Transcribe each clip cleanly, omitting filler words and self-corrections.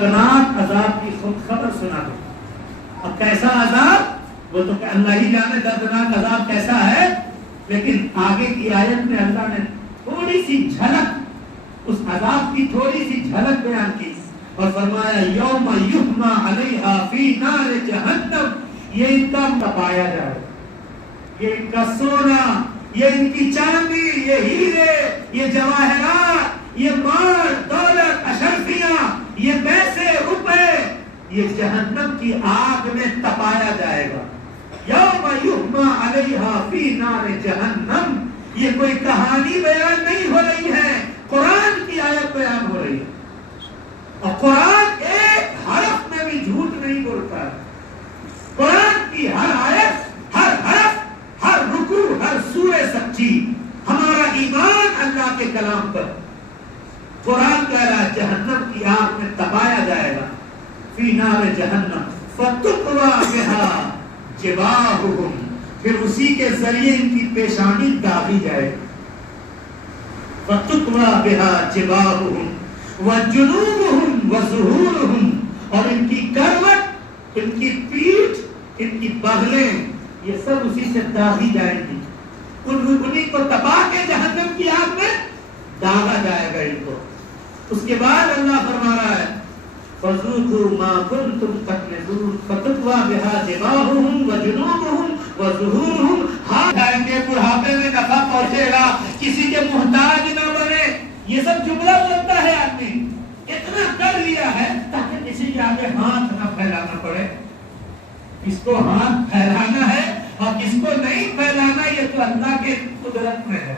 دردناک عذاب کی خود خبر سنا دو. اب کیسا عذاب وہ تو اللہ ہی جانے دردناک عذاب کیسا ہے، لیکن آگے کی آیت میں اللہ نے تھوڑی سی جھلک اس عذاب کی تھوڑی سی جھلک بیان کی اور فرمایا یوم یحما علیہا فی نار جہنم، یہ ان کا تپایا جائے، یہ ان کا سونا، یہ ان کی چاندی، یہ ہیرے، یہ جواہرات، یہ مال دولت اشرفیاں، یہ پیسے روپے، یہ جہنم کی آگ میں تپایا جائے گا. یوم یحما علیہا فی نار جہنم، یہ کوئی کہانی بیان نہیں ہو رہی ہے، قرآن کی آیت بیان ہو رہی ہے. اور قرآن ایک حرف میں بھی جھوٹ نہیں بولتا ہے. قرآن کی ہر آیت، ہر حرف، ہر رکوع، ہر سورہ سچی. ہمارا ایمان اللہ کے کلام پر. قرآن کہہ رہا ہے جہنم کی آگ میں تپایا جائے گا. فی نار جہنم فتقوی بہا جباہہم، پھر اسی کے ذریعے ان کی پیشانی داغی جائے گی. فتقوی بہا جباہہم وجنوبہم وظہورہم، اور ان کی کروٹ، ان کی پیٹھ، ان کی بغلیں، یہ سب اسی سے داغی جائیں گی. انہیں کو تپا کے جہنم کی آگ میں داغا جائے گا ان کو. اس کے بعد اللہ فرما رہا ہے فَذُوقُوا مَا كُنْتُمْ تَكْنِزُونَ فَتُقْوَى بِهَا جِبَاهُهُمْ وَجُنُوبُهُمْ وَظُهُورُهُمْ. ہاں جائیں گے، بڑھاپے میں نفع پہنچے گا، کسی کے محتاج نہ بنے. یہ سب جملہ بولتا ہے آدمی، اتنا کر لیا ہے تاکہ کسی کے آگے ہاتھ نہ پھیلانا پڑے. کس کو ہاتھ پھیلانا ہے اور کس کو نہیں پھیلانا یہ تو اللہ کے قدرت میں ہے.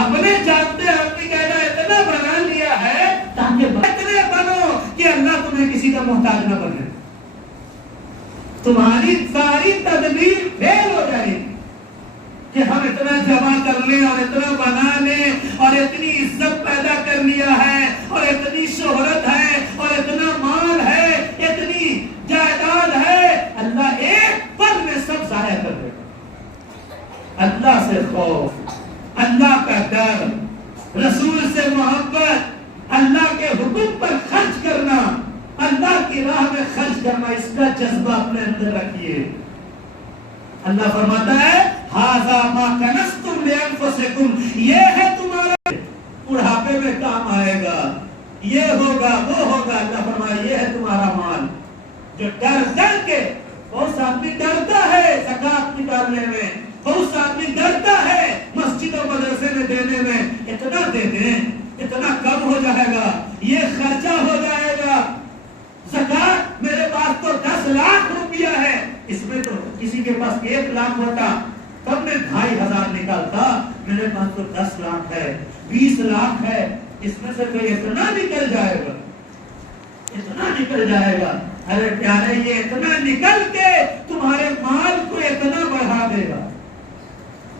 اپنے جانتے آدمی کہنا اتنا بنا لیا ہے تاکہ اتنے بنو کہ اللہ تمہیں کسی کا محتاج نہ بنے. تمہاری ساری تدبیر فیل ہو جائے گی کہ ہم اتنا جمع کر لیں اور اتنا بنا لیں اور اتنی عزت پیدا کر لیا ہے اور اتنی شہرت ہے اور اتنا مال ہے، اتنی جائیداد ہے. اللہ ایک پل میں سب ضائع کر دے گا. اللہ سے خوف، اللہ کا ڈر، رسول سے محبت، اللہ کے حکم پر خرچ کرنا، اللہ کی راہ میں خرچ کرنا، اس کا جذبہ اپنے اندر رکھیے. اللہ فرماتا ہے ھذا ما کنزتم لانفسکم، یہ ہے تمہارا بڑھاپے میں کام آئے گا، یہ ہوگا وہ ہوگا. اللہ فرمایا یہ ہے تمہارا مال جو ڈر ڈر کے. بہت سا آدمی ڈرتا ہے زکات نکالنے میں، بہت سا آدمی ڈرتا ہے مسجد و مدرسے میں دینے میں. اتنا دے دیں، اتنا کم ہو جائے گا، یہ خرچہ ہو جائے گا. زکات میرے پاس تو 10 لاکھ روپیہ ہے، اس میں تو کسی کے پاس 1 لاکھ ہوتا تب میں 2500 نکالتا. میرے پاس تو 10 لاکھ ہے، 20 لاکھ ہے، اس میں سے تو اتنا نکل جائے گا، اتنا نکل جائے گا. ارے پیارے یہ اتنا نکل کے تمہارے مال کو اتنا بڑھا دے گا.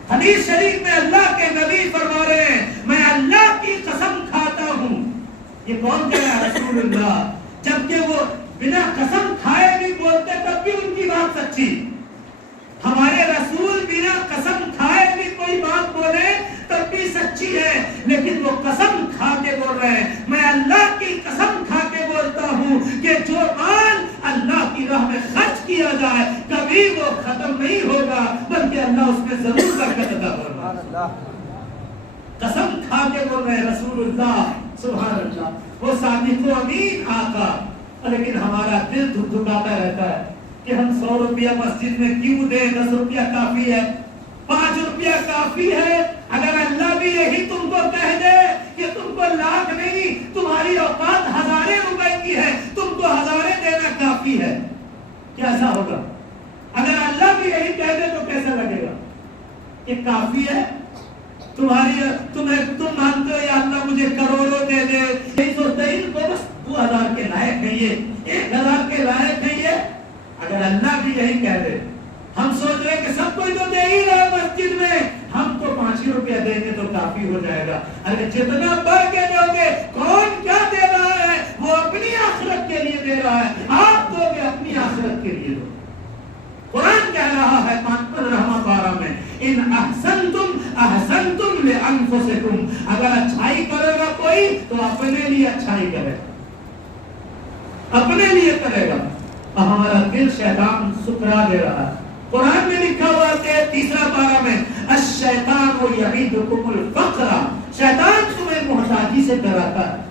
حدیث شریف میں اللہ کے نبی فرما رہے ہیں میں اللہ کی قسم کھاتا ہوں. یہ کون کہہ رہا ہے؟ رسول اللہ. جبکہ وہ بنا قسم کھائے بھی بولتے تب بھی ان کی بات سچی. ہمارے رسول بنا قسم کھائے بھی کوئی بات بولے تب بھی سچی ہے، لیکن وہ قسم کھا کے بول رہے ہیں میں اللہ کی قسم کھا کے بولتا ہوں کہ جو مال اللہ کی راہ میں خرچ کیا جائے کبھی وہ ختم نہیں ہوگا، بلکہ اللہ اس میں ضرور برکت عطا فرمائے. قسم کھا کے بول رہے ہیں رسول اللہ. سبحان اللہ. وہ صادق و امین آقا. لیکن ہمارا دل دھکدھکاتا رہتا ہے کہ ہم 100 روپیہ مسجد میں کیوں دیں، 10 روپیہ کافی ہے، 5 روپیہ کافی ہے. اگر اللہ بھی یہی تم کو کہہ دے کہ تم کو لاکھ نہیں، تمہاری اوقات 1000 روپے کی ہے، تم کو 1000 دینا کافی ہے، کیسا ہوگا؟ اگر اللہ بھی یہی کہہ دے تو کیسا لگے گا کہ کافی ہے؟ تم مانتے ہو یا اللہ مجھے کروڑوں دے دے، یہی سوچتے ہیں کو بس 2000 کے لائق ہے، یہ 1000 کے لائق ہے. یہ اگر اللہ بھی یہی کہہ دے، ہم سوچ رہے کہ سب کوئی تو دے ہی رہا مسجد میں، ہم تو 5 روپیہ دیں گے تو کافی ہو جائے گا. اگر جتنا بڑھ کے دو گے، کون کیا دے رہا ہے؟ وہ اپنی آخرت کے لیے دے رہا ہے، آپ دو گے اپنی آخرت کے لیے دو. قرآن کہہ رہا ہے 15 میں ان احسنتم احسنتم لانفسکم، اگر اچھائی کرے گا کوئی تو اپنے لیے اچھائی کرے. اپنے لیے کرے گا اور ہمارا دل شیطان سکرا دے رہا ہے. قرآن میں لکھا ہوا کہ 3 پارہ میں الشیطان یعیدکم الفقر، شیطان تمہیں محتاجی سے ڈراتا ہے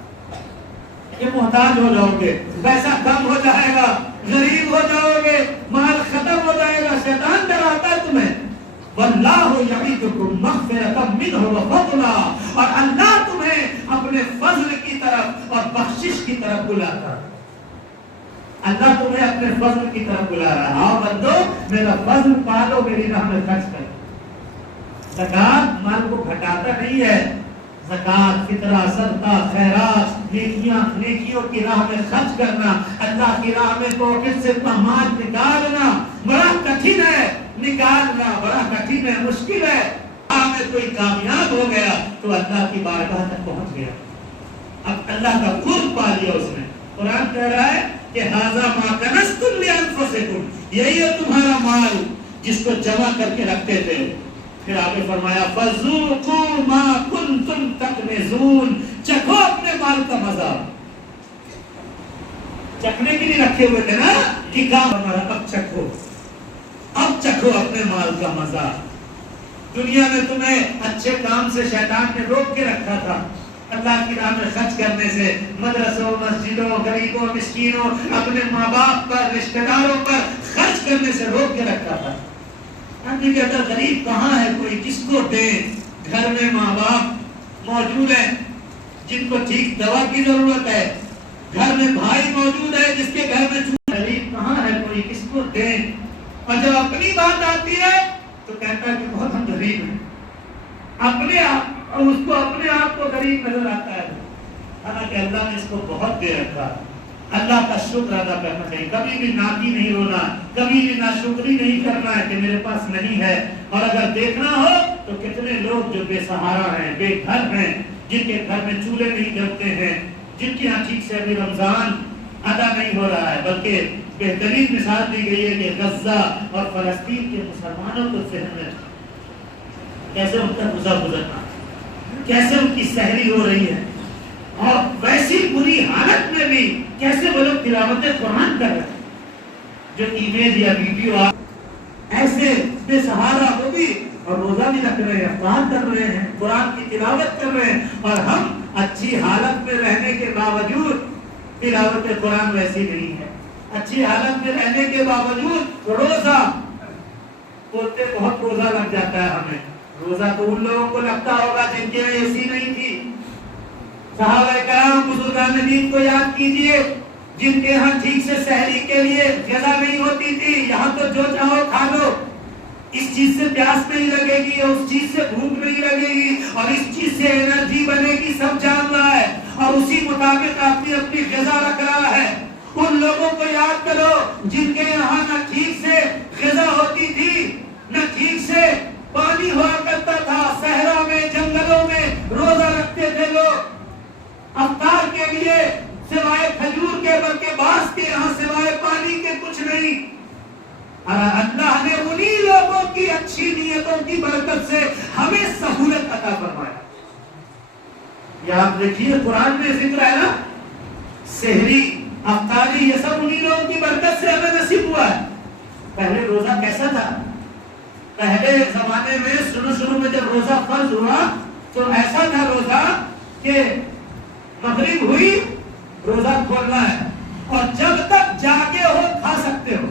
کہ محتاج ہو جاؤ گے، پیسہ کم ہو جائے گا، غریب ہو جاؤ گے، مال ختم ہو جائے گا. شیطان ڈراتا ہے تمہیں. واللہ یعیدکم مغفرۃ منہ وفضلا، اور اللہ تمہیں اپنے فضل کی طرف اور بخشش کی طرف بلاتا ہے. اللہ تمہیں اپنے فضل کی طرف بلا رہا ہے. آؤ بندو میرا فضل پالو، میری راہ میں خرچ کرو. زکات مال کو گھٹاتا نہیں ہے. زکات، فطرہ، صدقہ، خیرات، نیکیوں کی راہ میں خرچ کرنا، اللہ کی راہ میں پاکٹ سے اپنا مال نکالنا بڑا کٹھن ہے. نکالنا بڑا کٹھن ہے، مشکل ہے. میں کوئی کامیاب ہو گیا تو اللہ کی بارگاہ تک پہنچ گیا، اب اللہ کا قرب پا لیا اس نے. قرآن کہہ رہا ہے کہ ھذا ما کنزتم لانفسکم، یہی ہے تمہارا مال جس کو جمع کر کے رکھتے تھے. پھر آگے فرمایا فذوقوا ما کنتم تکنزون، چکھو اپنے مال کا مزہ. چکھنے کے لیے رکھے ہوئے تھے نا کہ کام ہمارا، اب چکھو، اب چکھو اپنے مال کا مزہ. دنیا میں تمہیں اچھے کام سے شیطان نے روک کے رکھا تھا، اللہ کی راہ میں خرچ کرنے سے، مدرسوں، مسجدوں، غریبوں، مسکینوں، اپنے ماں باپ پر، رشتہ داروں پر خرچ کرنے سے روک کے رکھا تھا. آدمی کہتا غریب کہاں ہے، کوئی کس کو دے؟ گھر میں ماں باپ موجود ہیں جن کو ٹھیک دوا کی ضرورت ہے، گھر میں بھائی موجود ہے جس کے گھر میں غریب کہاں ہے، کوئی کس کو دے. اور جب اپنی بات آتی ہے تو کہتا ہے کہ بہت ہم غریب ہیں. اپنے آپ، اور اس کو اپنے آپ کو غریب نظر آتا ہے، حالانکہ اللہ نے اس کو بہت دے رکھا. اللہ کا شکر ادا کرنا چاہیے، کبھی بھی ناکی نہیں ہونا، کبھی بھی ناشکری نہیں کرنا ہے کہ میرے پاس نہیں ہے. اور اگر دیکھنا ہو تو کتنے لوگ جو بے سہارا ہیں، بے گھر ہیں، جن کے گھر میں چولہے نہیں جلتے ہیں، جن کی یہاں ٹھیک سے ابھی رمضان ادا نہیں ہو رہا ہے، بلکہ بہترین مثال دی گئی ہے کہ غزہ اور فلسطین کے مسلمانوں کو ذہن میں کیسے ان کا روزہ گزرنا، کیسے ان کی سحری ہو رہی ہے، اور ویسی بری حالت میں بھی کیسے وہ لوگ تلاوت قرآن کر رہے ہیں. جو ایمیج یا ویڈیو ایسے بے سہارا وہ بھی، اور روزہ بھی رکھ رہے ہیں، افطار کر رہے ہیں، قرآن کی تلاوت کر رہے ہیں، اور ہم اچھی حالت میں رہنے کے باوجود تلاوت قرآن ویسی نہیں ہے. اچھی حالت میں رہنے کے باوجود روزہ بولتے بہت روزہ لگ جاتا ہے ہمیں. روزہ تو ان لوگوں کو لگتا ہوگا جن کے یہاں اے سی نہیں تھی. صحابہ کرام، بزرگان دین کو یاد کیجئے جن کے ہاں ٹھیک سے سحری کے لیے غذا نہیں ہوتی تھی. یہاں تو جو چاہو کھا لو، اس چیز سے پیاس نہیں لگے گی، اس چیز سے بھوک نہیں لگے گی، اور اس چیز سے انرجی بنے گی، سب جان رہا ہے، اور اسی مطابق اپنی اپنی غذا رکھ رہا ہے. ان لوگوں کو یاد کرو جن کے یہاں نہ ٹھیک سے غذا ہوتی تھی، نہ ٹھیک سے پانی ہوا کرتا تھا. صحرا میں، جنگلوں میں روزہ رکھتے تھے لوگ افطار کے لیے، سوائے کھجور کے، بلکہ باس کے یہاں سوائے پانی کے کچھ نہیں. اللہ نے انہی لوگوں کی اچھی نیتوں کی برکت سے ہمیں سہولت عطا فرمایا. یاد رکھیے قرآن میں ذکر ہے نا، سحری، افطاری، یہ سب انہی لوگوں کی برکت سے ہمیں نصیب ہوا ہے. پہلے روزہ کیسا تھا؟ پہلے زمانے میں شروع میں جب روزہ فرض ہوا تو ایسا تھا روزہ کہ مغرب ہوئی روزہ کھولنا ہے، اور جب تک جاگے ہو کھا سکتے ہو.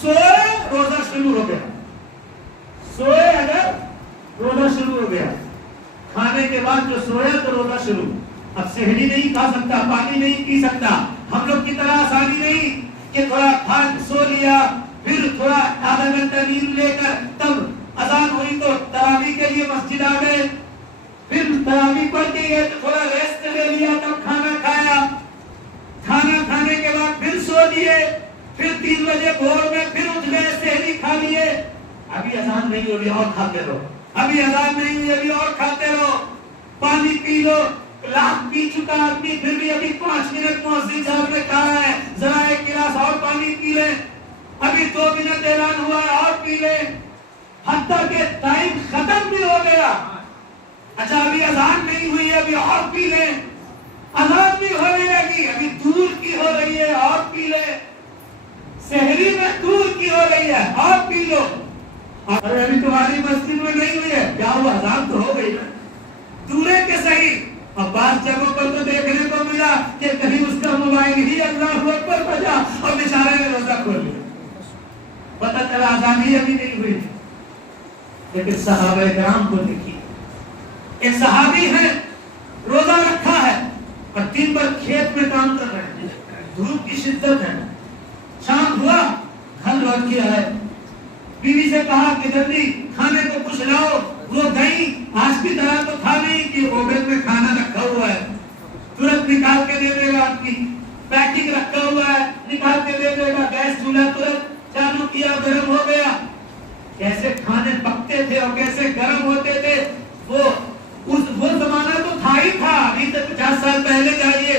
سوئے روزہ شروع ہو گیا، سوئے اگر روزہ شروع ہو گیا، کھانے کے بعد جو سویا تو روزہ شروع. اب سحری نہیں کھا سکتا، پانی نہیں پی سکتا. ہم لوگ کی طرح آسانی نہیں کہ تھوڑا کھا سو لیا، پھر تھوڑا آدھا گھنٹہ نیند لے کر تب اذان ہوئی تو تراویح کے لیے مسجد آ گئے، پھر تراویح پڑھ کے گئے تو تھوڑا ریسٹ لے لیا، تب کھانا کھایا، کھانا کھانے کے بعد پھر سو لیے، پھر 3 بجے بھور میں پھر اٹھ گئے، سحری کھا لیے. ابھی اذان نہیں ہوئی اور کھاتے رہو، ابھی اذان نہیں ہوئی ابھی اور کھاتے رہو. پانی پی لو، لاکھ پی چکا آدمی پھر بھی ابھی 5 منٹ مؤذن صاحب نے کہا ہے ذرا ایک گلاس اور پانی پی لیں، ابھی 2 منٹ اعلان ہوا ہے اور پی لیں، حتیٰ کہ ٹائم ختم بھی ہو گیا. اچھا ابھی اذان نہیں ہوئی ابھی اور پی لیں، اذان بھی ہونے لگی، ابھی دور کی ہو رہی ہے آپ پی لو. اور ابھی تمہاری مسجد میں نہیں ہوئی ہے, کیا وہ اذان تو ہو گئی نا, دورے کے صحیح. اب بعض جگہوں پر تو دیکھنے کو ملا کہ کہیں اس کا موبائل ہی اللہ اکبر بجا اور بیچارے نے روزہ کھول لیا, پتہ چلا اذان ہی ابھی نہیں ہوئی. لیکن صحابہ کرام کو دیکھیے, ایک صحابی ہے روزہ رکھا ہے اور دن بھر کھیت میں کام کر رہے ہیں, دھوپ کی شدت ہے, شام ہوا گھر لوٹ کے آئے, بیوی سے کہا کہ جلدی کھانے کو کچھ لاؤ. وہ گئی, آج کی طرح تو تھا نہیں کہ اوون میں کھانا رکھا ہوا ہے ترنت نکال کے دے دے گا, آپ کی پیکنگ رکھا ہوا ہے نکال کے دے دے گا. گیس چولہا ترنت چالو کیا, گرم ہو گیا. کیسے کھانے پکتے تھے اور کیسے گرم ہوتے تھے, وہ زمانہ تو تھا ہی تھا. ابھی سے 50 سال پہلے جائیے,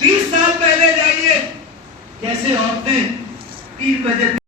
20 سال پہلے جائیے, کیسے عورتیں 3 بجے